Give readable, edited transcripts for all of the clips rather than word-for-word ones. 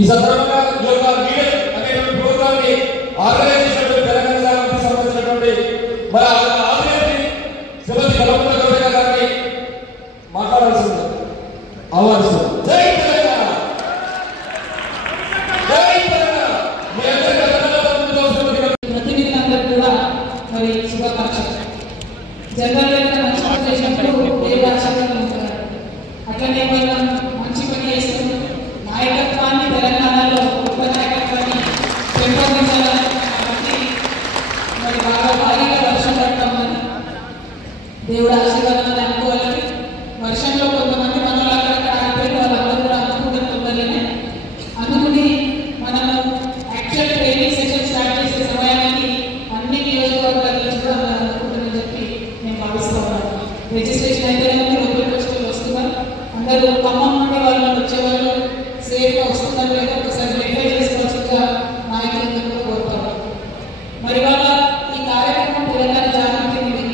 ఈ సందర్భంగా యోగా లీడర్ అనే ప్రోగ్రామ్ని ఆర్గనైజ్ చేసినటువంటి తెలంగాణకు సంబంధించినటువంటి మరి ఆర్గనైజ్ శ్రీమతి కల్వకుంట్ల కవిత గారిని మాట్లాడాల్సింది ఆహ్వానిస్తున్నాం. జై తెలంగాణ, జై తెలంగాణ. ప్రతినిధులందరూ కూడా మరి శుభాకాంక్షలు. జనరల్గా మంచి పని చేసినప్పుడు దేవుడు ఆశీర్వాదం ఉంటారు. అట్లనే మనం మంచి పని చేస్తూ నాయకత్వాన్ని తెలంగాణలో గొప్ప నాయకత్వాన్ని పెంపొందించాలని కాబట్టి మరి బాగా భారీగా వర్షం పడతామని దేవుడు ఆశీర్వాదం అనుకోవాలని. వర్షంలో కొంతమంది మనలో అక్కడ ఆగిపోయి వాళ్ళందరూ కూడా అనుకుంటారు తొందరలోనే. అందుకుని మనము యాక్చువల్ ట్రైనింగ్ సెషన్ స్టార్ట్ చేసే సమయానికి అన్ని నియోజకవర్గాల నుంచి కూడా మనం అనుకుంటారని చెప్పి నేను భావిస్తూ ఉన్నాను. రిజిస్ట్రేషన్ అయితే లోపలికి వచ్చి వస్తున్నారు. అందరూ ఖమ్మం నుండి వాళ్ళు వచ్చేవాళ్ళు సేఫ్గా వస్తున్నారు లేదా ఒకసారి వెరిఫై చేసుకోవాల్సిందిగా నాయకులందరూ కూడా కోరుతారు. మరి వాళ్ళ ఈ కార్యక్రమం తెలంగాణ జాగృతి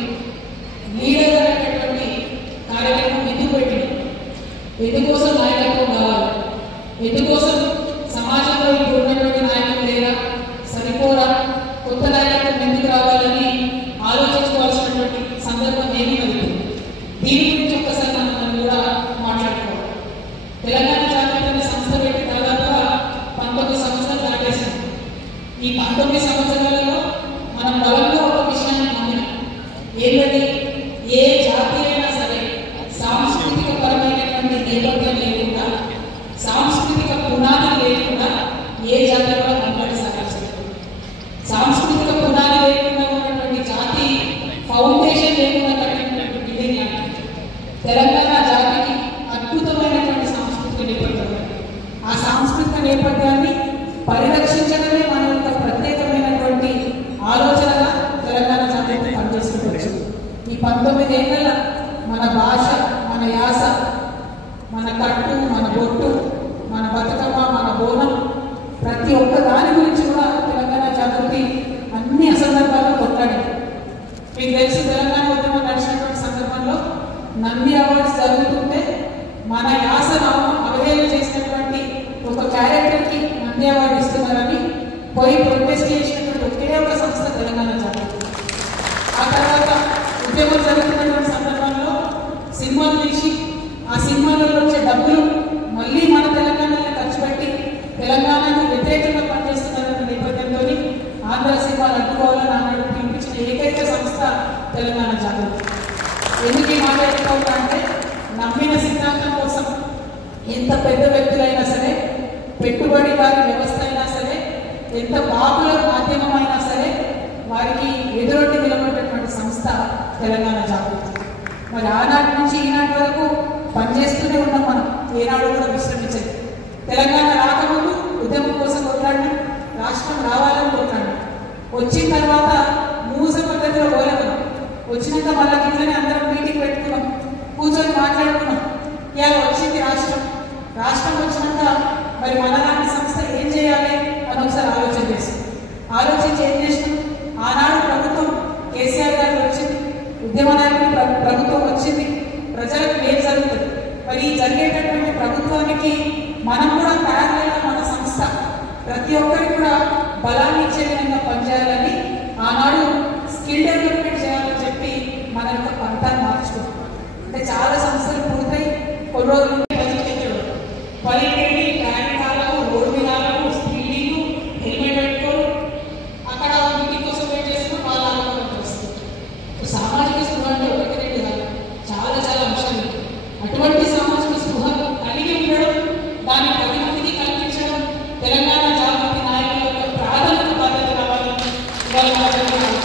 లీడర్ అనేటటువంటి కార్యక్రమం ఎందుకు పెట్టింది, ఎందుకోసం నాయకత్వం కావాలి, ఎందుకోసం సమాజంలో ఇప్పుడు ఉన్నటువంటి నాయకులు లేదా సరిపోరా, కొత్త నాయకత్వం ఎందుకు రావాలని ఆలోచించుకోవాల్సినటువంటి సందర్భం ఏమీ లేదు. దీని గురించి ఒక్కసారి మనం కూడా మాట్లాడుకోవాలి. తెలంగాణ జాగృతి సంస్థ పెట్టి దాదాపుగా 19 సంవత్సరాలు దాటేసింది. ఈ 19 సంవత్సరాలలో మనం బలంగా ఒక విషయాన్ని నమ్మినాం. ఏంటంటే ఏ జాతి అయినా సరే సాంస్కృతిక పరమైనటువంటి నేపథ్యం లేకుండా, సాంస్కృతిక పునాది లేకుండా ఏ జాతి కూడా కనబడి సాగించలేదు. సాంస్కృతిక పునాది లేకుండా ఉన్నటువంటి జాతి ఫౌండేషన్ లేకుండా కట్టినటువంటి బిల్డింగ్ లాంటిది. తెలంగాణ జాతికి అద్భుతమైనటువంటి సాంస్కృతిక నేపథ్యం. ఆ సాంస్కృతిక నేపథ్యాన్ని పరిరక్షించడమే మన యొక్క ప్రత్యేకమైనటువంటి ఆలోచనగా తెలంగాణ జాతి పనిచేస్తుండొచ్చు. ఈ 19 ఏళ్ళ మన భాష, మన యాస, మన కట్టు, మన బొట్టు, మన బతుకమ్మ, మన బోనం, ప్రతి ఒక్క దాని గురించి కూడా తెలంగాణ జాగృతి అన్ని సందర్భాల్లో కొట్లాడింది. మీకు తెలిసి తెలంగాణ ఉద్యమం నడిచినటువంటి సందర్భంలో నంది అవార్డ్స్ జరుగుతుంటే మన యాసను అవహేళన చేసినటువంటి ఒక క్యారెక్టర్కి నంది అవార్డు ఇస్తున్నారని పోయి ప్రొటెస్ట్ చేసినటువంటి ఒకే ఒక సంస్థ తెలంగాణ జాగృతి. ఆ తర్వాత ఉద్యమం జరుగుతున్నటువంటి సందర్భంలో సినిమాలు తీసి ఆ సినిమాలలో వచ్చే డబ్బులు మళ్ళీ మన తెలంగాణలో ఖర్చు పెట్టి తెలంగాణకు వ్యతిరేకంగా పనిచేస్తున్నారన్న నేపథ్యంతో ఆంధ్ర సినిమాలు అడ్డుకోవాలని ఆనాడు పిలిపించిన ఏకైక సంస్థ తెలంగాణ జాగృతి. ఎందుకు ఈ మాట చెప్తా అంటే నమ్మిన సిద్ధాంతం కోసం ఎంత పెద్ద వ్యక్తులైనా సరే, పెట్టుబడిదారి వ్యవస్థ అయినా సరే, ఎంత పాపులర్ మాధ్యమం అయినా సరే వారికి ఎదురొడ్డి నిలబడేటువంటి సంస్థ తెలంగాణ జాగృతి. మరి ఆనాటి నుంచి ఈనాటి వరకు పనిచేస్తూనే ఉన్నాం మనం, ఏనాడు కూడా విశ్రమించదు. తెలంగాణ రాకముందు ఉద్యమం కోసం కొట్లాడినాం, రాష్ట్రం రావాలని కొట్లాడినాం. వచ్చిన తర్వాత మూస పద్ధతిలో పోలేము. వచ్చినాక మళ్ళీ ఇట్లనే అందరం మీటింగ్ పెట్టుకున్నాం, కూర్చొని మాట్లాడుకున్నాం. ఇవాళ వచ్చింది రాష్ట్రం. రాష్ట్రం వచ్చినాక మరి మన లాంటి సంస్థ ఏం చేయాలి అని ఒకసారి ఆలోచన చేస్తాం. ఆలోచించి ఏం చేసినాం, ఆనాడు ప్రభుత్వం కేసీఆర్ గారు వచ్చింది, ఉద్యమ నాయకులు ప్రభుత్వం వచ్చింది, ప్రజలకు ఏం జరుగుతుంది. మరి ఈ జరిగేటటువంటి ప్రభుత్వానికి మనం కూడా తయారైన మన సంస్థ ప్రతి ఒక్కరికి కూడా బలాన్ని ఇచ్చే విధంగా పనిచేయాలని ఆనాడు స్కిల్ డెవలప్మెంట్ చేయాలని చెప్పి మన యొక్క పంతాన్ని మార్చుకుంటాం. అంటే చాలా సంస్థలు పూర్తయి కొన్ని రోజులు పలికేడి ట్రాఫికాలకు, రోడ్డు విధాలకు, స్పీడింగ్, హెల్మెట్ పెట్టుకోరు, అక్కడ ఇంటి కోసం వెయిట్ చేస్తున్న వాళ్ళ ఆలోచన వస్తుంది. సామాజిక స్పృహ అంటే ఒకటి రెండు కాదు, చాలా చాలా అంశాలు. అటువంటి సామాజిక స్పృహ కలిగి ఉండడం, దాన్ని 10 మందికి కల్పించడం తెలంగాణ జాగృతి నాయకుల యొక్క ప్రాథమిక బాధ్యత కావాలని ఇవాళ ఆలోచిస్తున్నారు.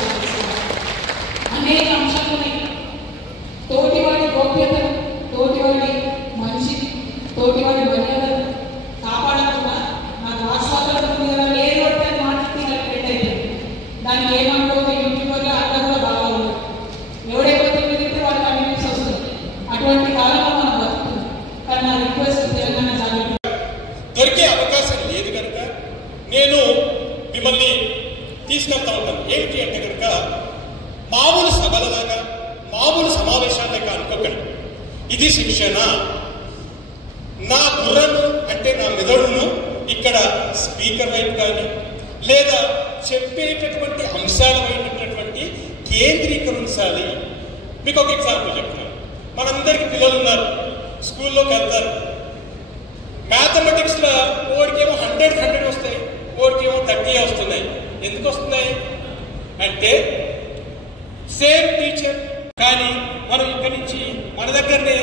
అనేక అంశాలని తోటివాడి గోప్యతను, తోటివాడి మనిషి, తోటివాడి మర్యాదను కాపాడకుండా నాకు వాస్తవాలు ఉంది కదా లేదు అంటే మాట్లాడి ట్రెండ్ అయిపోయింది. దానికి ఏమనుకోతే యూట్యూబర్గా అట్లా కూడా బాగా ఉంది. ఎవడెక్కడితే తిరిగితే వాళ్ళకి కన్వీనియన్స్ వస్తుంది. అటువంటి కాలంలో మనం బతుకుతుంది. కానీ నా రిక్వెస్ట్ తెలంగాణ జాగృతి దొరికే అవకాశం లేదు కనుక నేను మిమ్మల్ని తీసుకెళ్తా ఉంటాను. ఏమిటి అంటే కనుక మామూలు సభలలాగా, మామూలు సమావేశాలే అనుకోకండి. ఇది శిక్షణ. నా బుర్రను అంటే నా మెదడును ఇక్కడ స్పీకర్ వైపు కానీ లేదా చెప్పేటటువంటి అంశాలమైనటువంటి కేంద్రీకరించాలి. మీకు ఒక ఎగ్జాంపుల్ చెప్తాను. మనందరికీ పిల్లలు ఉన్నారు, స్కూల్లోకి వెళ్తారు. మ్యాథమెటిక్స్ లో ఓడికేమో 100 వస్తాయి, ఓడికేమో 30 వస్తున్నాయి. ఎందుకు వస్తున్నాయి అంటే సేమ్ టీచర్, కానీ మనం ఇక్కడి నుంచి మన దగ్గరనే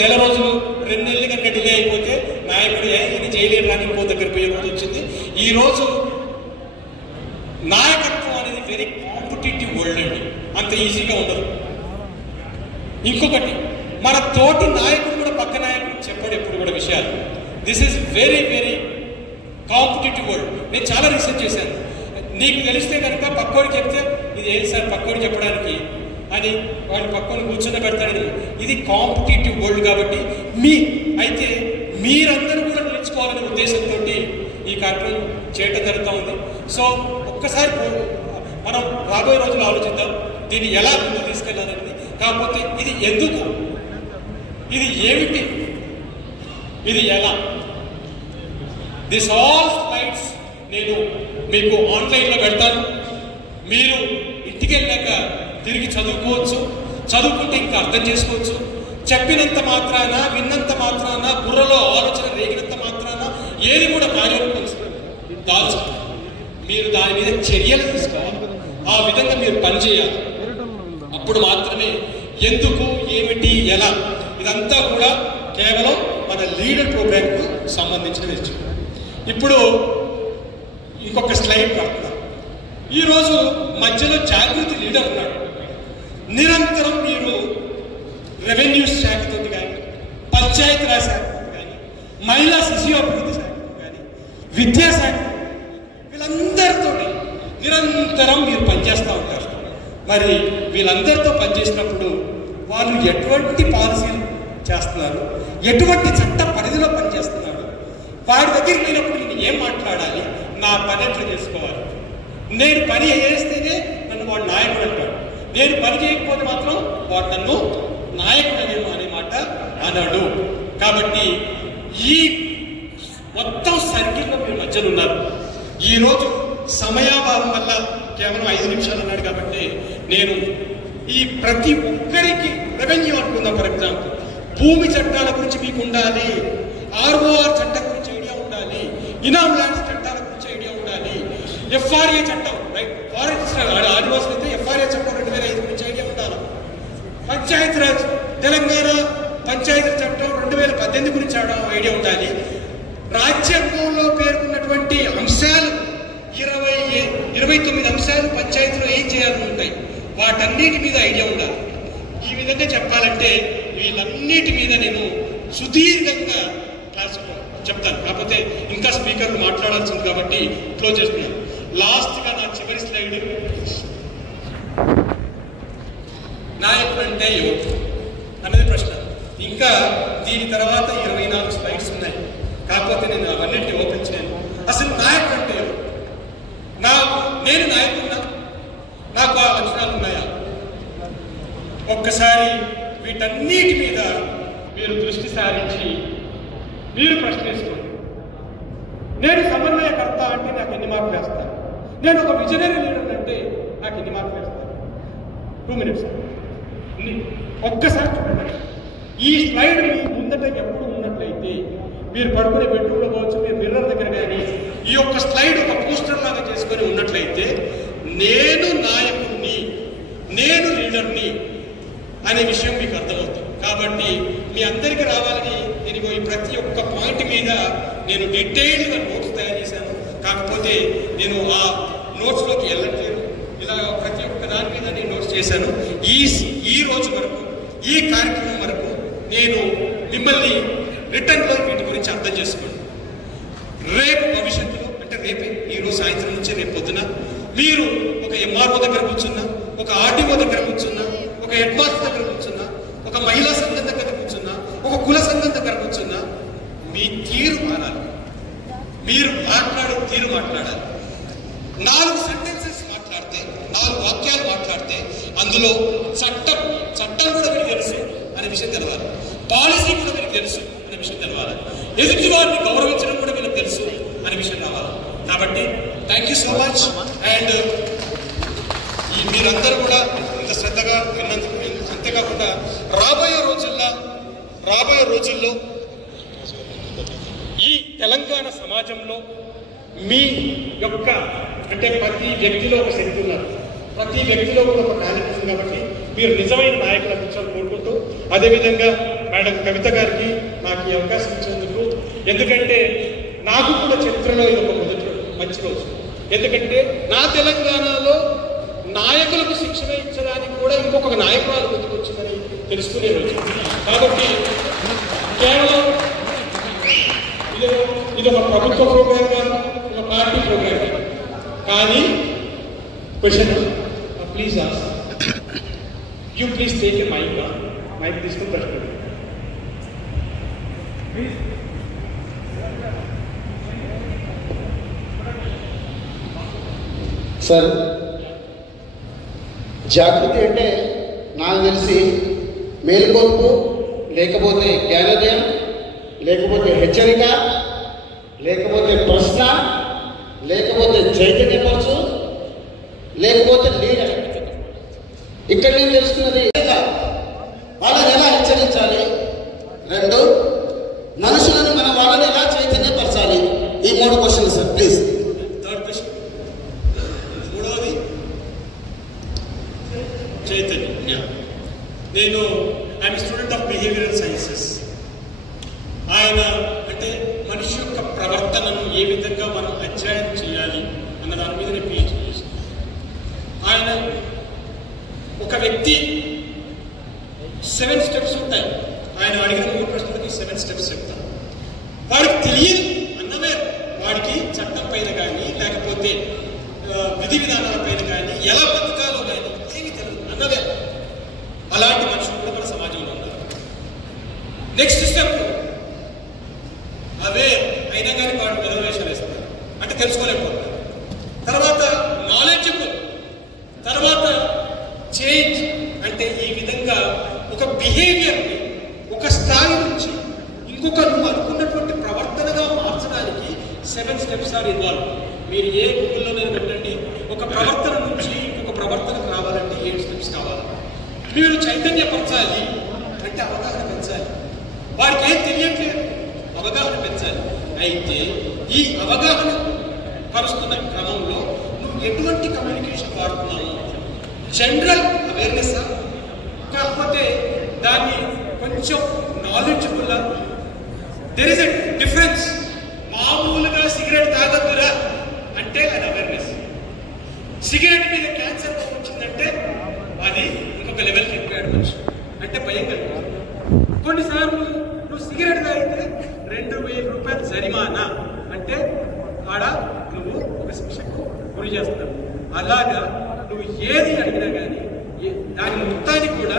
నెల రోజులు 2 నెలలు కనుక డిలే అయిపోతే నాయకుడు ఇది చేయలేరు అని ఇంకో దగ్గర పోయే రోజు వచ్చింది. ఈ రోజు నాయకత్వం అనేది వెరీ కాంపిటేటివ్ వరల్డ్ అండి, అంత ఈజీగా ఉండదు. ఇంకొకటి, మన తోటి నాయకుడు కూడా పక్క నాయకుడు చెప్పాడు ఎప్పుడు కూడా విషయాలు. This is very very competitive world. నేను చాలా రీసెర్చ్ చేశాను. నీకు తెలిస్తే కనుక పక్కోడికి చెప్తే ఇది ఏది సార్ పక్కోడికి చెప్పడానికి అని వాడు పక్కన కూర్చొని పెడతాడు. ఇది కాంపిటేటివ్ వరల్డ్ కాబట్టి అయితే మీరందరూ కూడా నేర్చుకోవాలనే ఉద్దేశంతో ఈ కార్యక్రమం చేయటం జరుగుతూ ఉంది. సో ఒక్కసారి మనం రాబోయే రోజులు ఆలోచిద్దాం దీన్ని ఎలా ముందుకు తీసుకెళ్ళాలనేది. కాకపోతే ఇది ఎందుకు, ఇది ఏమిటి, ఇది ఎలా, దిస్ ఆల్ స్లైడ్స్ నేను మీకు ఆన్లైన్లో పెడతాను. మీరు ఇంటికి వెళ్ళాక తిరిగి చదువుకోవచ్చు, చదువుకుంటే ఇంకా అర్థం చేసుకోవచ్చు. చెప్పినంత మాత్రాన, విన్నంత మాత్రాన, బుర్రలో ఆలోచన రేగినంత మాత్రాన ఏది కూడా కార్యరూపం దాల్చు. మీరు దాని మీద చర్యలు తీసుకోవాలి, ఆ విధంగా మీరు పనిచేయాలి. అప్పుడు మాత్రమే ఎందుకు, ఏమిటి, ఎలా ఇదంతా కూడా కేవలం మన లీడర్ ప్రోగ్రామ్కు సంబంధించిన విషయం. ఇప్పుడు ఇంకొక స్లైడ్ పడుతున్నాం. ఈరోజు మధ్యలో జాగృతి లీడర్ ఉన్నాడు. నిరంతరం మీరు రెవెన్యూ శాఖతో కానీ, పంచాయతీరాజ్ శాఖతో కానీ, మహిళా శిశు అభివృద్ధి శాఖతో కానీ, విద్యాశాఖ వీళ్ళందరితో నిరంతరం మీరు పనిచేస్తూ ఉంటారు. మరి వీళ్ళందరితో పనిచేసినప్పుడు వాళ్ళు ఎటువంటి పాలసీలు చేస్తున్నారు, ఎటువంటి చట్ట పరిధిలో పనిచేస్తున్నారు, వాడి దగ్గరికి వెళ్ళినప్పుడు నేను ఏం మాట్లాడాలి, నా పని ఎట్లా చేసుకోవాలి, నేను పని చేస్తేనే నన్ను వాడు నాయకుడు అంటాడు, నేను పని చేయకపోతే మాత్రం వాడు నన్ను నాయకుడు అనే మాట అన్నాడు. కాబట్టి ఈ మొత్తం సర్కిల్లో మీరు మధ్యలో ఉన్నారు. ఈరోజు సమయాభావం వల్ల కేవలం 5 నిమిషాలు అన్నాడు కాబట్టి నేను ఈ ప్రతి ఒక్కరికి రెవెన్యూ అనుకుందాం. ఫర్ ఎగ్జాంపుల్ భూమి చట్టాల గురించి మీకు ఉండాలి, ఆర్ఓఆర్ చట్టం గురించి ఐడియా ఉండాలి, ఇనామ్ ల్యాండ్స్ చట్టాల గురించి ఐడియా ఉండాలి, ఎఫ్ఆర్ఏ చట్టం రైట్ ఫారెస్ట్ ఆదివాసులు అయితే ఎఫ్ఆర్ఏ చట్టం 2005 గురించి ఐడియా ఉండాలి, పంచాయతీరాజ్ తెలంగాణ పంచాయతీ చట్టం 2018 గురించి ఐడియా ఉండాలి, రాజ్యాంగంలో పేర్కొన్నటువంటి అంశాలు 29 అంశాలు పంచాయతీలో ఏం చేయాలని ఉంటాయి, వాటన్నిటి మీద ఐడియా ఉండాలి. ఈ విధంగా చెప్పాలంటే వీళ్ళన్నిటి మీద నేను సుదీర్ఘంగా క్లాస్ చెప్తాను. కాకపోతే ఇంకా స్పీకర్లు మాట్లాడాల్సింది కాబట్టి క్లోజ్ చేస్తున్నాను. లాస్ట్గా నా చివరి స్లైడ్, నాయకుడు అంటే ఎవరు అన్నది ప్రశ్న. ఇంకా దీని తర్వాత 24 స్లైడ్స్ ఉన్నాయి. కాకపోతే నేను అవన్నింటినీ ఓపెన్ చేయను. అసలు నాయకుడు అంటే ఎవరు, నేను నాయకున్నా, నాకు ఆ లక్షణాలు ఉన్నాయా? ఒక్కసారి వీటన్నిటి మీద మీరు దృష్టి సారించి మీరు ప్రశ్న వేసుకోండి. నేను సమన్వయకర్త అంటే నాకు ఎన్ని మార్కులు వేస్తాను, నేను ఒక విజనరీ లీడర్ అంటే నాకు ఎన్ని మార్కులు వేస్తాను? 2 minutes. ఒక్కసారి చూడండి. ఈ స్లైడ్ మీ ముందట ఎప్పుడు ఉన్నట్లయితే మీరు పడుకునే బెడ్రూమ్లో కావచ్చు, మీరు మిర్రర్ దగ్గర కానీ ఈ యొక్క స్లైడ్ ఒక పోస్టర్ లాగా చేసుకొని ఉన్నట్లయితే నేను నాయకుడిని, నేను లీడర్ని అనే విషయం మీకు అర్థమవుతుంది. కాబట్టి మీ అందరికీ రావాలని నేను ఈ ప్రతి ఒక్క పాయింట్ మీద నేను డీటెయిల్గా నోట్స్ తయారు చేశాను. కాకపోతే నేను ఆ నోట్స్లోకి వెళ్ళట్లేదు. ఇలా ప్రతి ఒక్క దాని మీద నేను నోట్స్ చేశాను. ఈ రోజు వరకు, ఈ కార్యక్రమం వరకు నేను మిమ్మల్ని రిటర్న్లో వీటి గురించి అర్థం చేసుకోండి. రేపు భవిష్యత్తులో అంటే రేపే, ఈరోజు సాయంత్రం నుంచి రేపు పొద్దున మీరు ఒక ఎంఆర్ఓ దగ్గర కూర్చున్నా, ఒక ఆర్డీఓ దగ్గర కూర్చున్నా, ఒక హెడ్ మాస్టర్ దగ్గర కూర్చున్నా, ఒక మహిళా సంఘం దగ్గర కూర్చున్నా, ఒక కుల సంఘం దగ్గర కూర్చున్నా, మీ తీరు మారాలి, మీరు మాట్లాడే తీరు మాట్లాడాలి. 4 సెంటెన్సెస్ మాట్లాడితే, 4 వాక్యాలు మాట్లాడితే అందులో చట్టం కూడా మీకు తెలుసు అనే విషయం తెలవాలి, పాలసీ కూడా మీకు తెలుసు అనే విషయం తెలవాలి. ఎదుటి వారిని గౌరవించడం కూడా వీళ్ళకి తెలుసు అనే విషయం రావాలి. కాబట్టి thank you so much. And మీరందరూ కూడా ఇంత శ్రద్ధగా విన్నందుకు, అంతేకాకుండా రాబోయే రోజుల్లో ఈ తెలంగాణ సమాజంలో మీ యొక్క అంటే ప్రతి వ్యక్తిలో ఒక శక్తి ఉన్నారు, ప్రతి వ్యక్తిలో కూడా ఒక టాలెంట్ ఉంది. కాబట్టి మీరు నిజమైన నాయకులు అందించాలని కోరుకుంటూ, అదేవిధంగా మేడం కవిత గారికి నాకు ఈ అవకాశం ఇచ్చినందుకు, ఎందుకంటే నాకు కూడా చరిత్రలో ఇది ఒక మొదటి మంచి రోజు. ఎందుకంటే నా తెలంగాణలో నాయకులకు శిక్షణ ఇచ్చడానికి కూడా ఇంకొక నాయకురాలు గుర్తుకొచ్చిందని తెలుసుకునే రోజు. కాబట్టి కేవలం ఇది ఒక ప్రభుత్వ ప్రోగ్రాం కాదు, ఒక పార్టీ ప్రోగ్రాం కాదు. కానీ question please ask you, please take a mic తీసుకుని ప్రశ్న సార్. జాగృతి అంటే నాకు తెలిసి మేలుకొల్పు, లేకపోతే జ్ఞానోదయం, లేకపోతే హెచ్చరిక, లేకపోతే ప్రశ్న, లేకపోతే చైతన్యపరచు, లేకపోతే లీడర్. ఇక్కడ నేను తెలుసుకున్నది వాళ్ళని ఎలా హెచ్చరించాలి, 2 మనుషులను మన వాళ్ళని ఎలా చైతన్యపరచాలి. ఈ 3 క్వశ్చన్లు సార్ ప్లీజ్. థర్డ్ క్వశ్చన్, మూడవది చైతన్యం. నేను I'm student of behavioural sciences. ఆయన అంటే మనిషి యొక్క ప్రవర్తనను ఏ విధంగా మనం అధ్యయనం చేయాలి అన్న దాని మీద నేను పిహెచ్డీ చేశాను. ఆయన ఒక వ్యక్తి 7 స్టెప్స్ ఉంటాయి. ఆయన అడిగిన 3 ప్రశ్నలకి 7 స్టెప్స్ చెప్తాను. వాడికి తెలియదు అన్నవే, వాడికి చట్టం పైన కానీ లేకపోతే విధి విధానాల పైన కానీ ఎలా బతకాలో కానీ ఏమి తెలియదు అన్నవే. అలాంటి మనుషులు కూడా మన సమాజంలో ఉన్నారు. నెక్స్ట్ స్టెప్ అవే అయినా కానీ వాడు రిజర్వేషన్ వేస్తారు అంటే తెలుసుకోలేకపోతారు. తర్వాత నాలెడ్జబుల్, తర్వాత చేంజ్ అంటే ఈ విధంగా ఒక బిహేవియర్ని ఒక స్థాయి నుంచి ఇంకొక నువ్వు అనుకున్నటువంటి ప్రవర్తనగా మార్చడానికి 7 స్టెప్స్ ఆర్ ఇన్వాల్వ్. మీరు ఏ గూగుల్లో నేను పెట్టండి, ఒక ప్రవర్తన నుంచి ఇంకొక ప్రవర్తనకు రావాలంటే 7 స్టెప్స్ కావాలి. మీరు చైతన్యపరచాలి అంటే అవగాహన పెంచాలి. వారికి ఏం తెలియట్లేదు, అవగాహన పెంచాలి. అయితే ఈ అవగాహన పరుస్తున్న క్రమంలో నువ్వు ఎటువంటి కమ్యూనికేషన్ వాడుతున్నావు, జనరల్ అవేర్నెస్ కాకపోతే దాన్ని కొంచెం knowledgeable. There is a difference. మామూలుగా సిగరెట్ తాగద్దురా అంటే అది అవేర్నెస్. సిగరెట్ మీద క్యాన్సర్ వచ్చిందంటే అది ఇంకొక లెవెల్కి ఎక్కాడు మనిషి అంటే భయం కలుగుతుంది. కొన్నిసార్లు నువ్వు సిగరెట్ తాగితే 2,000 రూపాయలు జరిమానా అంటే ఆడ నువ్వు ఒక శిక్షకు గురి చేస్తావు. అలాగా నువ్వు ఏది అడిగినా కానీ దాని మొత్తానికి కూడా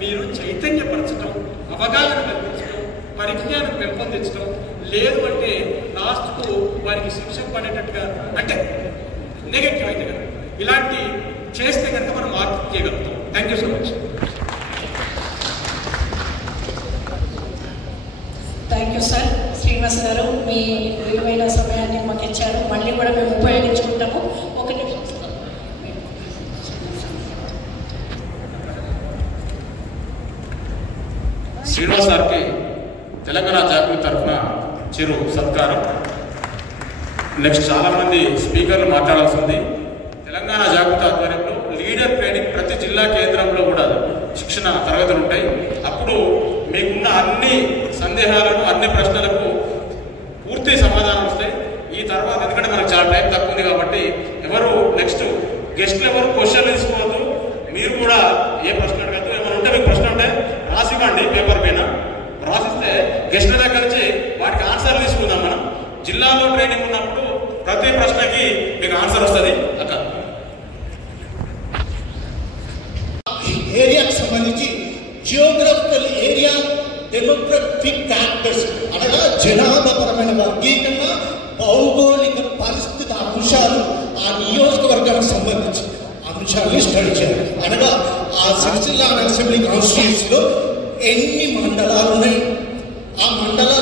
మీరు చైతన్యపరచడం, అవగాహన కల్పించడం, పరిజ్ఞానం పెంపొందించడం, లేదు అంటే లాస్ట్కు వారికి శిక్ష పడేటట్టుగా అంటే నెగటివ్ అయితే కనుక ఇలాంటి చేస్తే కనుక మనం మార్పు చేయగలుగుతాం. Thank you so much. Thank you sir. Srinivas గారు మీ విలువైన సమయాన్ని మాకు ఇచ్చారు. మళ్ళీ కూడా మేము ఉపయోగించుకుంటాము. ఒక నిమిషం. శ్రీనివాస్ గారికి తెలంగాణ జాగృతి తరఫున చిరు సత్కారం. నెక్స్ట్ చాలామంది స్పీకర్లు మాట్లాడాల్సి ఉంది. తెలంగాణ జాగృతి ఆధ్వర్యంలో లీడర్ ట్రైనింగ్ ప్రతి జిల్లా కేంద్రంలో కూడా శిక్షణ తరగతులు ఉంటాయి. అప్పుడు మీకున్న అన్ని సందేహాలను, అన్ని ప్రశ్నలకు పూర్తి సమాధానం వస్తాయి. ఈ తర్వాత ఎందుకంటే మనకు చాలా టైం తక్కువ ఉంది కాబట్టి ఎవరు నెక్స్ట్ గెస్ట్లు ఎవరు క్వశ్చన్లు తీసుకోవద్దు. మీరు కూడా ఏ ప్రశ్న అడగద్దు. ఏమైనా ఉంటే మీకు ప్రశ్న ఉంటే రాసివ్వండి పేపర్ పైన. రాసిస్తే గెస్ట్ల దగ్గర నుంచి వాటికి ఆన్సర్లు తీసుకుందాం. మనం జిల్లాలో ట్రైనింగ్ ఉన్నప్పుడు ప్రతి ప్రశ్నకి మీకు ఆన్సర్ వస్తుంది. అక్క ఏరియాకి సంబంధించి జియోగ్రఫికల్ ఏరియా డెమోగ్రఫిక్ ఫ్యాక్టర్స్ అనగా జనాభాపరమైన వర్గీకరణ, భౌగోళిక పరిస్థితి అంశాలు ఆ నియోజకవర్గానికి సంబంధించి అంశాలని స్టడీ చేయాలి. అనగా ఆ సిరిసిల్ల అసెంబ్లీ కాన్స్టిట్యూన్సీలో ఎన్ని మండలాలు ఉన్నాయి, ఆ మండలాల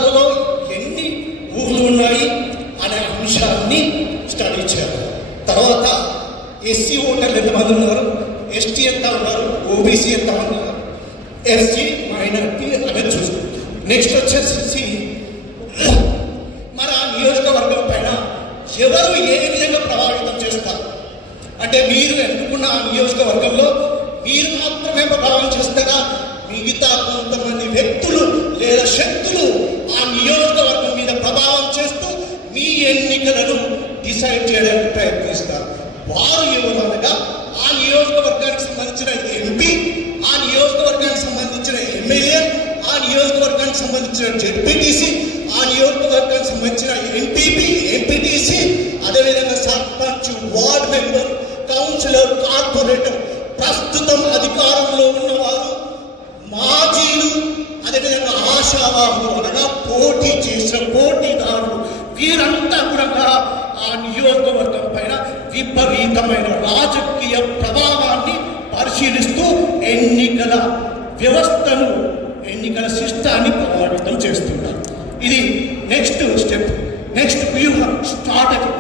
ఎస్సీ మైనారిటీ అనేది చూస్తాం. నెక్స్ట్ వచ్చేసి మన నియోజకవర్గం పైన ఎవరు ఏ విధంగా ప్రభావితం చేస్తారు అంటే మీరు ఎన్నుకున్న ఆ నియోజకవర్గంలో మీరు మాత్రమే ప్రభావం చేస్తారా, మిగతా కొంతమంది వ్యక్తులు లేదా శక్తులు ఆ నియోజకవర్గం మీద ప్రభావం చేస్తూ మీ ఎన్నికలను డిసైడ్ చేయడానికి ప్రయత్నిస్తారు. వారు ఎవరు అనగా ఆ నియోజకవర్గానికి సంబంధించిన ఎంపీ, ఆ నియోజకవర్గానికి సంబంధించిన ఎమ్మెల్యే, ఆ నియోజకవర్గానికి సంబంధించిన జెడ్పీటీసీ, ఆ నియోజకవర్గానికి సంబంధించిన ఎంపీపీ, ఎంపీటీసీ, అదేవిధంగా sarpanch, ward member, councillor, corporator, ప్రస్తుతం అధికారంలో ఉన్నవారు, మాజీలు, అదేవిధంగా ఆశావాహులు అనగా పోటీ చేసిన పోటీదారులు, వీరంతా కూడా ఆ నియోజకవర్గం పైన విపరీతమైన రాజకీయ ప్రభావాన్ని పరిశీలిస్తూ ఎన్నికల వ్యవస్థను, ఎన్నికల సిస్టాన్ని ప్రభావితం చేస్తున్నారు. ఇది నెక్స్ట్ స్టెప్, నెక్స్ట్ వ్యూహం, స్ట్రాటజీ.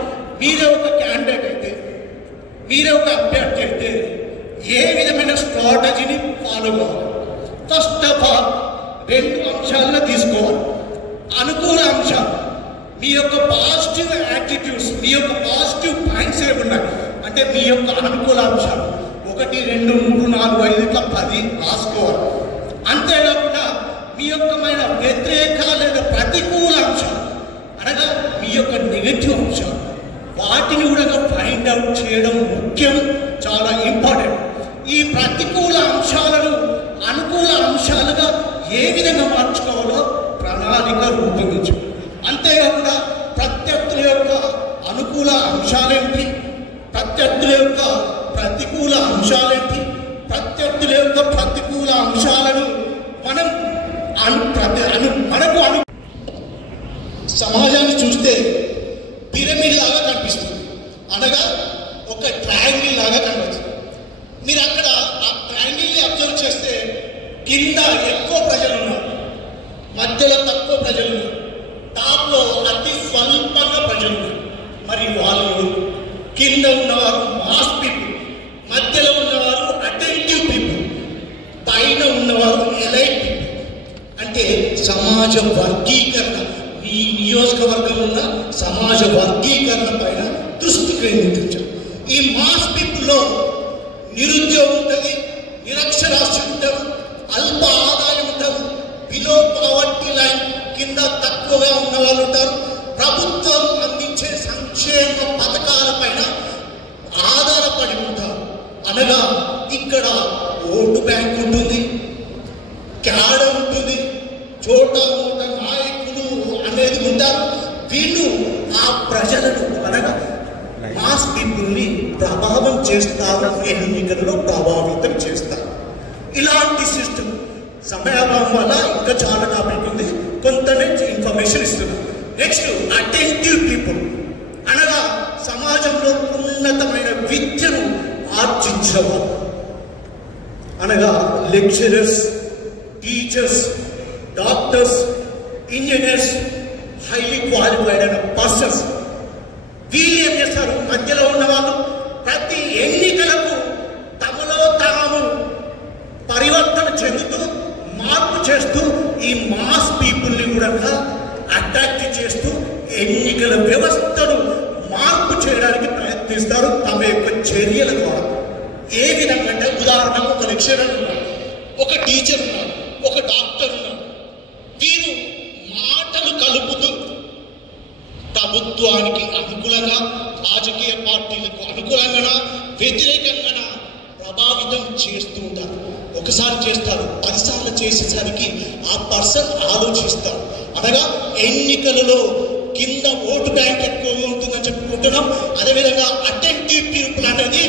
మీరే ఒక క్యాండిడేట్ అయితే, మీరే ఒక అభ్యర్థి అయితే ఏ విధమైన స్ట్రాటజీని ఫాలో కావాలి? ఫస్ట్ ఆఫ్ ఆల్ 2 అంశాలను తీసుకోవాలి. అనుకూల అంశాలు, మీ యొక్క పాజిటివ్ యాటిట్యూడ్స్, మీ యొక్క పాజిటివ్ పాయింట్స్ ఏమున్నాయి అంటే మీ యొక్క అనుకూల అంశాలు 1, 2, 3, 4, 5 ఇట్లా 10 రాసుకోవాలి. అంతేకాకుండా మీ యొక్కమైన వ్యతిరేక లేదా ప్రతికూల అంశాలు అనగా మీ యొక్క నెగటివ్ అంశాలు, వాటిని కూడా ఫైండ్ అవుట్ చేయడం ముఖ్యం, చాలా ఇంపార్టెంట్. ఈ ప్రతికూల అంశాలను అనుకూల అంశాలుగా ఏ విధంగా మార్చుకోవాలో ప్రణాళిక రూపొందించాలి. అంతేకాకుండా ప్రత్యర్థుల యొక్క అనుకూల అంశాలేంటి, ప్రత్యర్థుల యొక్క ప్రతికూల అంశాలేంటి, ప్రత్యర్థుల యొక్క ప్రతికూల అంశాలను మనకు సమాజాన్ని చూస్తే పిరమిడ్ లాగా కనిపిస్తుంది, అనగా ఒక ట్రయాంగిల్ లాగా కనిపిస్తుంది. మీరు అక్కడ ఆ ట్రయాంగిల్ని అబ్జర్వ్ చేస్తే కింద ఎక్కువ ప్రజలు ఉన్నారు, మధ్యలో తక్కువ ప్రజలు ఉన్నారు, టాప్లో అతి స్వల్పంగా ప్రజలు ఉన్నారు. మరి వాళ్ళు కింద ఉన్నవారు మాస్ పీపుల్, మధ్యలో ఉన్నవారు అటెంటివ్ పీపుల్, పైన ఉన్నవారు ఎలైట్ పీపుల్. అంటే సమాజ వర్గీకరణ, ఈ నియోజకవర్గం ఉన్న సమాజ వర్గీకరణ పైన దృష్టి కేంద్రీకరించారు. ఈ మాస్ పీపుల్లో నిరుద్యోగం ఉంటుంది, నిరక్షరాస్యత ఉంటారు, అల్ప ఆదాయం ఉంటారు, బిలో పావర్టీ లైన్ కింద తక్కువగా ఉన్న వాళ్ళు ఉంటారు. ప్రభుత్వం అందించే సంక్షేమ పథకాల పైన ఆధారపడి ఉంటారు. అనగా ఇక్కడ ఓటు బ్యాంక్ ఉంటుంది, క్యాడర్ ఉంటుంది, చోటా మోట నాయకులు అనేది ఉంటారు. వీళ్ళు ఆ ప్రజలను అనగా మాస్ పీపుల్ని ప్రభావం చేస్తారు, ఎన్నికలలో ప్రభావితం చేస్తారు. ఇలాంటి సిస్టమ్ సమయాభావం వల్ల ఇంకా చాలా టాపిక్ ఉంది, కొంత ఇన్ఫర్మేషన్ ఇస్తున్నాం. నెక్స్ట్ అటెంటివ్ పీపుల్ అనగా సమాజంలో ఉన్నతమైన విద్యను ఆర్జించేవారు, అనగా lecturers, teachers, doctors, engineers, highly qualified అయిన పర్సన్స్. వీళ్ళు ఏం చేస్తారు? మధ్యలో ఉన్నవాళ్ళు ప్రతి ఎన్నికలకు తమలో తాము పరివర్తన చెందుతూ మార్పు చేస్తూ ఈ మాస్ పీపుల్ని కూడా అట్రాక్ట్ చేస్తూ ఎన్నికల వ్యవస్థను మార్పు చేయడానికి ప్రయత్నిస్తారు తమ యొక్క చర్యల ద్వారా. ఏ విధంగా అంటే ఉదాహరణకు ఒక లెక్చరర్ ఉన్నాడు, ఒక టీచర్ ఉన్నాడు, ఒక డాక్టర్ ఉన్నాడు. వీరు మాటలు కలుపుతూ ప్రభుత్వానికి అనుకూలంగా, రాజకీయ పార్టీలకు అనుకూలంగా, వ్యతిరేకంగా ప్రభావితం చేస్తూ ఉంటారు. ఒకసారి చేస్తారు, 10 సార్లు చేసేసరికి ఆ పర్సన్ ఆలోచిస్తారు. అనగా ఎన్నికలలో కింద ఓటు బ్యాంక్ ఎక్కువగా ఉంటుందని చెప్పుకుంటున్నాం. అదేవిధంగా అటెంటివ్ పీపుల్ అనేది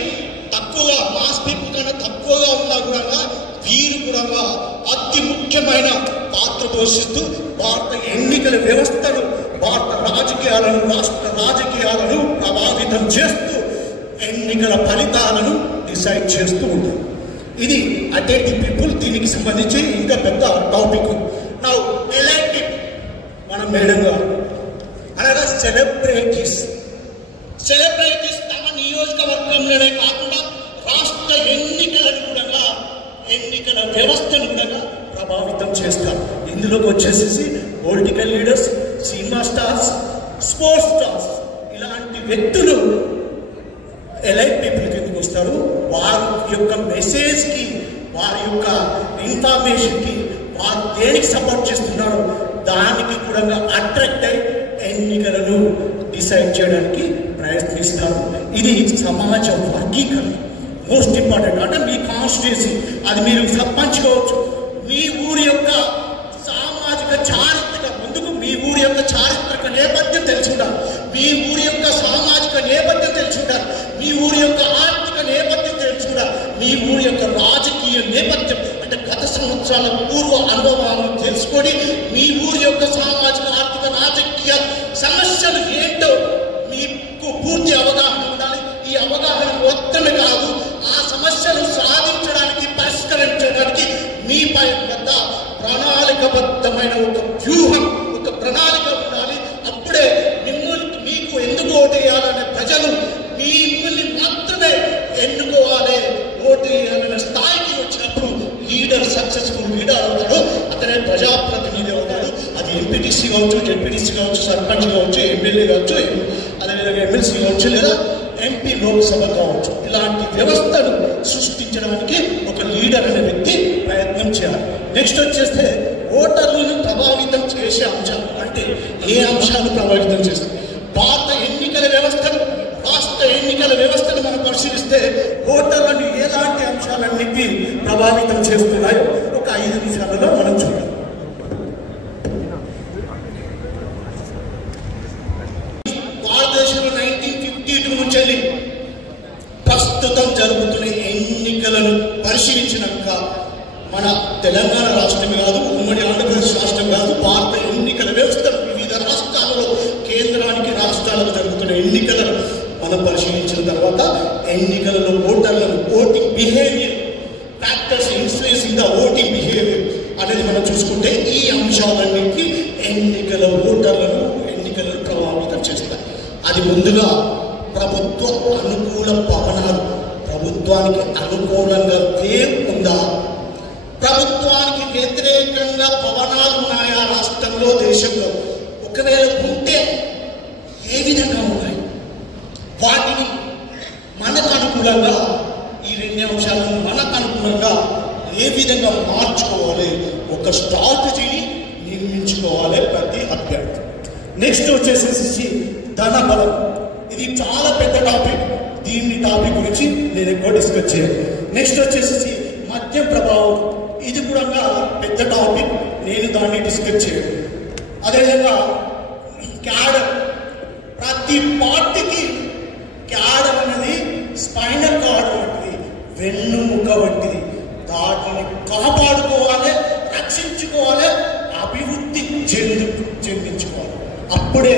తక్కువగా, మాస్ పీపుల్ కన్నా తక్కువగా ఉన్నా కూడా వీరు కూడా అతి ముఖ్యమైన పాత్ర పోషిస్తూ భారత ఎన్నికల వ్యవస్థను, భారత రాజకీయాలను, రాష్ట్ర రాజకీయాలను ప్రభావితం చేస్తూ ఎన్నికల ఫలితాలను డిసైడ్ చేస్తూ ఉంటారు. ఇది అటెంటివ్ పీపుల్. దీనికి సంబంధించి ఇంకా పెద్ద టాపిక్. నా ఎలక్టెడ్ మన మేడంగా అనగా సెలబ్రిటీస్ తమ నియోజకవర్గంలోనే కాకుండా రాష్ట్ర ఎన్నికలను కూడా, ఎన్నికల వ్యవస్థను కూడా ఇందులోకి వచ్చేసేసి political leaders, cinema stars, sports stars, ఇలాంటి వ్యక్తులు ఎలైట్ పీపుల్ కిందకి వస్తారు. వారి యొక్క మెసేజ్కి, వారి యొక్క ఇన్ఫర్మేషన్కి, వారు దేనికి సపోర్ట్ చేస్తున్నారో దానికి కూడా అట్రాక్ట్ అయి ఎన్నికలను డిసైడ్ చేయడానికి ప్రయత్నిస్తారు. ఇది సమాజ వర్గీకరణ మోస్ట్ ఇంపార్టెంట్. అంటే మీ కాన్స్టిట్యూన్సీ, అది మీరు సర్పంచ్ కావచ్చు, మీ ఊరి యొక్క సామాజిక చారిత్రక, ముందుకు మీ ఊరి యొక్క చారిత్రక నేపథ్యం తెలుసుకుంటారు, మీ ఊరి యొక్క సామాజిక నేపథ్యం తెలుసుకుంటారు, మీ ఊరి యొక్క ఆర్థిక నేపథ్యం తెలుసుకుంటారు, మీ ఊరి యొక్క రాజకీయ నేపథ్యం అంటే గత సంవత్సరాల పూర్వ అనుభవాలను తెలుసుకొని మీ ఊరి యొక్క సామాజిక, ఆర్థిక, రాజకీయ సమస్యలు ఏంటో మీకు పూర్తి అవగాహన ఉండాలి. ఈ అవగాహన మొత్తమే కాదు, ఆ సమస్యలు సాధించడానికి, పరిష్కరించడానికి మీపై వద్ద ప్రణాళికబద్ధమైన ఒక వ్యూహం, ఒక ప్రణాళిక ఉండాలి. అప్పుడే మీకు ఎందుకు ఓటేయాలనే ప్రజలు మిమ్మల్ని మాత్రమే ఎన్నుకోవాలి. ఓటేయాలనే స్థాయికి వచ్చినప్పుడు లీడర్ సక్సెస్ఫుల్ లీడర్ అవుతాడు, అతనే ప్రజాప్రతినిధి అవుతాడు. అది ఎంపీటీసీ కావచ్చు, జెడ్పీటీసీ కావచ్చు, సర్పంచ్ కావచ్చు, ఎమ్మెల్యే కావచ్చు, అదేవిధంగా ఎమ్మెల్సీ కావచ్చు, లేదా ఎంపీ లోక్సభ కావచ్చు. ఇలాంటి వ్యవస్థను సృష్టించడానికి ఒక లీడర్ అనే వ్యక్తి ప్రయత్నం చేయాలి. నెక్స్ట్ వచ్చేస్తే ఓటర్లను ప్రభావితం చేసే అంశాలు అంటే ఏ అంశాలు ప్రభావితం చేస్తాయి? భారత ఎన్నికల వ్యవస్థను, రాష్ట్ర ఎన్నికల వ్యవస్థను మనం పరిశీలిస్తే ఓటర్లను ఎలాంటి అంశాలన్నింటినీ ప్రభావితం చేస్తున్నాయో ఒక 5 నిమిషాలలో మనం చూడాలి. భారతదేశంలో 1952 నుంచి ప్రస్తుతం జరుగుతున్న ఎన్నికలను పరిశీలించినాక మన తెలంగాణ రాష్ట్రం కాదు, ఉమ్మడి ఆంధ్రప్రదేశ్ రాష్ట్రం కాదు, భారత ఎన్నికల వ్యవస్థ వివిధ రాష్ట్రాలలో, కేంద్రానికి, రాష్ట్రాలకు జరుగుతున్న ఎన్నికలను మనం పరిశీలించిన తర్వాత ఎన్నికలలో ఓటర్లను, voting behaviour factors influencing the voting behaviour అనేది మనం చూసుకుంటే ఈ అంశాలన్నింటినీ ఎన్నికల ఓటర్లను, ఎన్నికలను ప్రభావితం చేస్తాయి. అది ముందుగా ప్రభుత్వ అనుకూల పవనాలు, ప్రభుత్వానికి అనుకూలంగా వేవ్ ఉందా, ప్రభుత్వానికి వ్యతిరేకంగా పవనాలు ఉన్నాయా రాష్ట్రంలో, దేశంలో, ఒకవేళ ఉంటే ఏ విధంగా ఉన్నాయి, వాటిని మనకు అనుకూలంగా, ఈ 2 అంశాలను మనకు అనుకూలంగా ఏ విధంగా మార్చుకోవాలి, ఒక స్ట్రాటజీని నిర్మించుకోవాలి ప్రతి అభ్యర్థి. నెక్స్ట్ వచ్చేసేసి ధన బలం. ఇది చాలా పెద్ద టాపిక్, దీన్ని టాపిక్ గురించి నేను ఎక్కువ డిస్కస్ చేయను. నెక్స్ట్ వచ్చేసి మద్యం ప్రభావం. ఇది కూడా పెద్ద టాపిక్, నేను దాన్ని డిస్కస్ చేయను. అదేవిధంగా క్యాడర్. ప్రతి పార్టీకి క్యాడర్ అనేది స్పైనల్ కార్డ్ వంటిది, వెన్నుముక వంటిది. దాటిని కాపాడుకోవాలి, రక్షించుకోవాలి, అభివృద్ధి చెందించుకోవాలి. అప్పుడే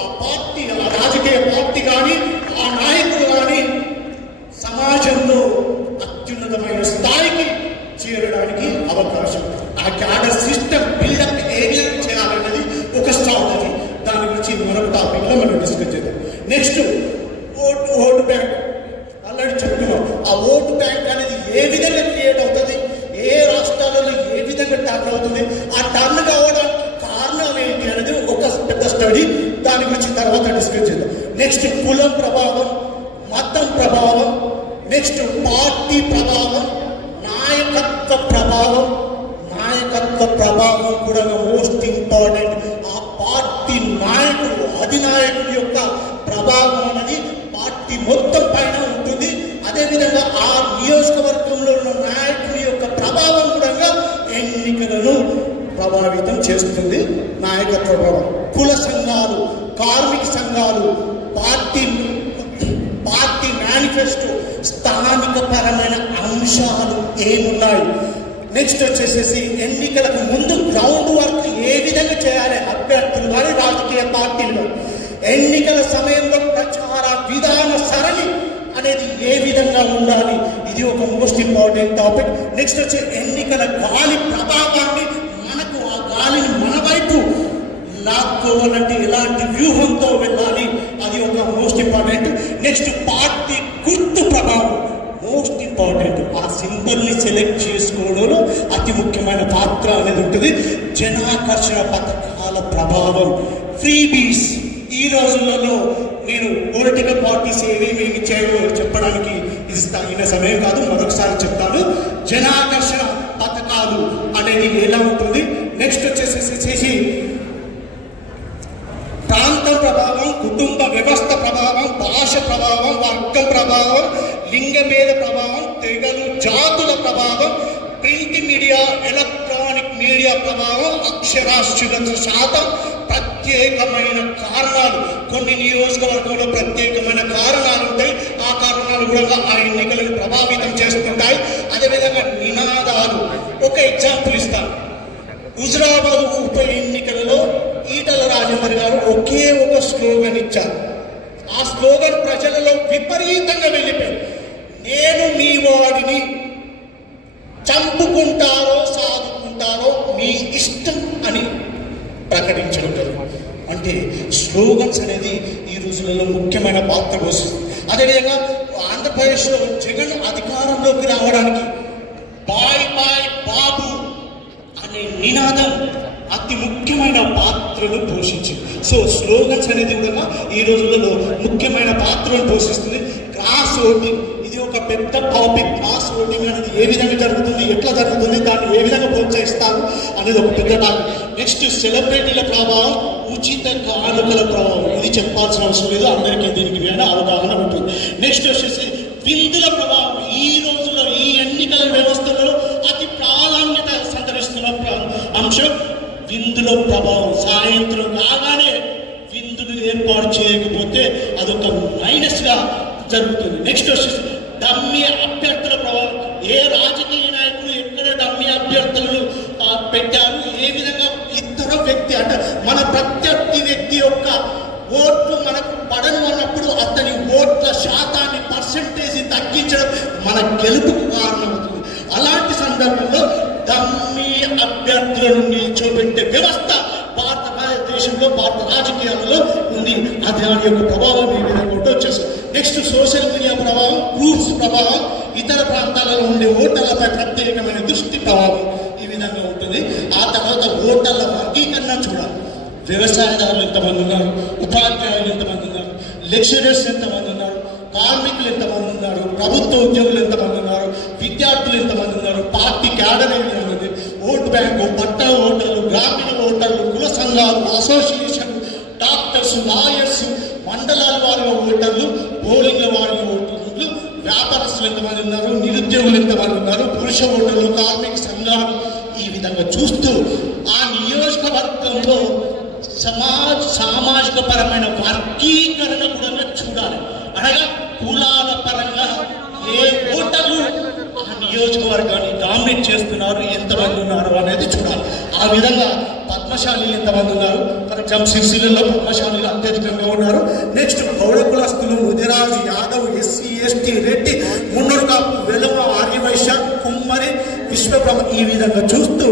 ఆ పార్టీ, ఆ రాజకీయ పార్టీ కానీ, ఆ నాయకులు కానీ సమాజంలో అత్యున్నతమైన స్థాయికి చేరడానికి అవకాశం. ఆ క్యాడర్ సిస్టమ్ బిల్డప్ ఏ విధంగా చేయాలన్నది ఒక స్ట్రాటజీ. దాని గురించి మరొక టాపిక్లో మనం డిస్కస్ చేద్దాం. Next vote bank. ఆల్రెడీ చెప్తున్నాం, ఆ ఓటు బ్యాంక్ అనేది ఏ విధంగా క్రియేట్ అవుతుంది, ఏ రాష్ట్రాలలో ఏ విధంగా టర్న్ అవుతుంది, ఆ టర్న్ కావడానికి కారణాలు ఏంటి అనేది ఒక పెద్ద స్టడీ. దాని గురించి తర్వాత డిస్కస్ చేద్దాం. నెక్స్ట్ కులం ప్రభావం, మతం ప్రభావం, నెక్స్ట్ పార్టీ ప్రభావం, నాయకత్వ ప్రభావం. నాయకత్వ ప్రభావం కూడా మోస్ట్ ఇంపార్టెంట్. ఆ పార్టీ నాయకుడు, అధినాయకుడి యొక్క ప్రభావం అనేది పార్టీ మొత్తం పైన ఉంటుంది. అదేవిధంగా ఆ నియోజకవర్గంలో ఉన్న నాయకుడి యొక్క ప్రభావం కూడా ఎన్నికలను ప్రభావితం చేస్తుంది. నాయకత్వ ప్రభావం. కుల సంఘాలు, కార్మిక సంఘాలు, పార్టీ మేనిఫెస్టో, స్థానిక పరమైన అంశాలు ఏమున్నాయి. నెక్స్ట్ వచ్చేసేసి ఎన్నికలకు ముందు గ్రౌండ్ వర్క్ ఏ విధంగా చేయాలి అభ్యర్థులు కానీ, రాజకీయ పార్టీలు కానీ. ఎన్నికల సమయంలో ప్రచార విధాన సరళి అనేది ఏ విధంగా ఉండాలి, ఇది ఒక మోస్ట్ ఇంపార్టెంట్ టాపిక్. నెక్స్ట్ వచ్చే ఎన్నికల గాలి ప్రభావాన్ని, మనకు ఆ గాలిని మన వైపు లాక్కోవాలంటే ఎలాంటి వ్యూహంతో వెళ్ళాలి, అది ఒక మోస్ట్ ఇంపార్టెంట్. నెక్స్ట్ పార్టీ గుర్తు ప్రభావం మోస్ట్ ఇంపార్టెంట్. ఆ సింబల్ని సెలెక్ట్ చేసుకోవడంలో అతి ముఖ్యమైన పాత్ర అనేది ఉంటుంది. జనాకర్షణ పథకాల ప్రభావం, ఫ్రీబీస్. ఈ రోజులలో నేను పొలిటికల్ పార్టీస్ ఏమేమి ఇచ్చాయో చెప్పడానికి ఇది తగిన సమయం కాదు, మరొకసారి చెప్తాను. జనాకర్షణ పథకాలు అనేది ఎలా ఉంటుంది, నెక్స్ట్ వచ్చేసి ప్రాంతం ప్రభావం, కుటుంబ వ్యవస్థ ప్రభావం, భాష ప్రభావం, వర్గం ప్రభావం, లింగభేద ప్రభావం, తెగలు జాతుల ప్రభావం, ప్రింట్ మీడియా, ఎలక్ట్రానిక్ మీడియా ప్రభావం, అక్షరాస్యత శాతం, ప్రత్యేకమైన కారణాలు. కొన్ని నియోజకవర్గంలో ప్రత్యేకమైన కారణాలు ఉంటాయి, ఆ కారణాలు కూడా ఆ ఎన్నికలను ప్రభావితం చేస్తుంటాయి. అదేవిధంగా నినాదాలు. ఒక ఎగ్జాంపుల్ ఇస్తాను. హుజురాబాద్ ఉప ఎన్నికలలో ఈటల రాజేందర్ గారు ఒకే ఒక స్లోగన్ ఇచ్చారు. ఆ స్లోగన్ ప్రజలలో విపరీతంగా వెళ్ళిపోయారు. నేను మీ వాడిని, చంపుకుంటారో సాదుకుంటారో మీ ఇష్టం అని ప్రకటించడం జరుగుతుంది. అంటే స్లోగన్స్ అనేది ఈ రోజులలో ముఖ్యమైన పాత్ర పోషిస్తుంది. అదేవిధంగా ఆంధ్రప్రదేశ్లో జగన్ అధికారంలోకి రావడానికి బాయ్ బాయ్ బాబు అనే నినాదం అతి ముఖ్యమైన పాత్రను పోషించింది. సో స్లోగన్స్ అనేది కూడా ఈ రోజులలో ముఖ్యమైన పాత్రను పోషిస్తుంది. క్రాస్ ఓటింగ్, ఇది ఒక పెద్ద టాపిక్. క్రాస్ ఓటింగ్ అనేది ఏ విధంగా జరుగుతుంది, ఎట్లా జరుగుతుంది, దాన్ని ఏ విధంగా ప్రోత్సహిస్తారు అనేది ఒక పెద్ద టాపిక్. నెక్స్ట్ సెలబ్రిటీల ప్రభావం, ఉచిత కానుకల ప్రభావం. ఇది చెప్పాల్సిన అవసరం లేదు, అందరికీ దీనికి మీద అవగాహన ఉంటుంది. నెక్స్ట్ వచ్చేసి విందుల ప్రభావం. ఈ రోజుల్లో ఈ ఎన్నికల వ్యవస్థలో అతి ప్రాధాన్యత సంతరిస్తున్న అంశం విందుల ప్రభావం. సాయంత్రం కాగానే విందులు ఏర్పాటు చేయకపోతే అదొక మైనస్గా జరుగుతుంది. నెక్స్ట్ వచ్చేసి డమ్మీ అభ్యర్థుల ప్రభావం. ఏ రాజకీయ నాయకులు ఎక్కడ డమ్మీ అభ్యర్థులను పెట్టారు, ఏ విధంగా ఇతర వ్యక్తి అంటే మన ప్రత్యర్థి వ్యక్తి యొక్క ఓట్లు మనకు పడను అన్నప్పుడు అతని ఓట్ల శాతాన్ని, పర్సెంటేజ్ తగ్గించడం మన గెలుపుకు కారణమవుతుంది. అలాంటి సందర్భంలో డమ్మీ అభ్యర్థులను నిల్చోబెట్టే వ్యవస్థ భారతదేశంలో, భారత రాజకీయాలలో ఉంది. అది దాని యొక్క ప్రభావం ఈ విధంగా వచ్చేస్తుంది. నెక్స్ట్ సోషల్ మీడియా ప్రభావం, గ్రూప్స్ ప్రభావం, ఇతర ప్రాంతాలలో ఉండే ఓటర్లపై ప్రత్యేకమైన దృష్టి ప్రభావం ఈ విధంగా ఉంటుంది. ఆ తర్వాత ఓటర్ల వర్గీకరణ చూడాలి. వ్యవసాయదారులు ఎంతమంది ఉన్నారు, ఉపాధ్యాయులు ఎంతమంది ఉన్నారు, లెక్చరర్స్ ఎంతమంది ఉన్నారు, కార్మికులు ఎంతమంది ఉన్నారు, ప్రభుత్వ ఉద్యోగులు ఎంతమంది ఉన్నారు, విద్యార్థులు ఎంతమంది ఉన్నారు, పార్టీ క్యాడర్ ఎంతమంది, ఓటు బ్యాంకు, పట్టణ ఓటర్లు, గ్రామీణ ఓటర్లు, కుల సంఘాలు, అసోసియేషన్, డాక్టర్స్, లాయర్స్, మండలాల వారి ఓటర్లు, పోలింగ్ల వారి ఓటర్లు, వ్యాపారస్తులు ఎంతమంది ఉన్నారు, నిరుద్యోగులు ఎంతమంది ఉన్నారు, పురుష ఓటర్లు, కార్మిక సంఘాలు. ఈ విధంగా చూస్తూ ఆ నియోజకవర్గంలో సామాజిక పరమైన వర్గీకరణ కూడా చూడాలి. అనగా కులాల పరంగా ఏ ఓటర్లు ఆ నియోజకవర్గాన్ని డామినేట్ చేస్తున్నారు, ఎంతమంది ఉన్నారు అనేది చూడాలి. ఆ విధంగా పద్మశాలి ఎంతమంది ఉన్నారు, ఫర్ ఎగ్జాంపుల్ సిరిసిల్లలో పద్మశాలీలు అత్యధికంగా ఉన్నారు. నెక్స్ట్ గౌడ కులస్తులు, ముదిరాజు, యాదవ్, ఎస్సీ, ఎస్టీ, రెడ్డి, మున్నూరు కాపు, వెలుమ, ఆర్యవైశ్య, కుమ్మరి, విశ్వబ్రహ్మ. ఈ విధంగా చూస్తూ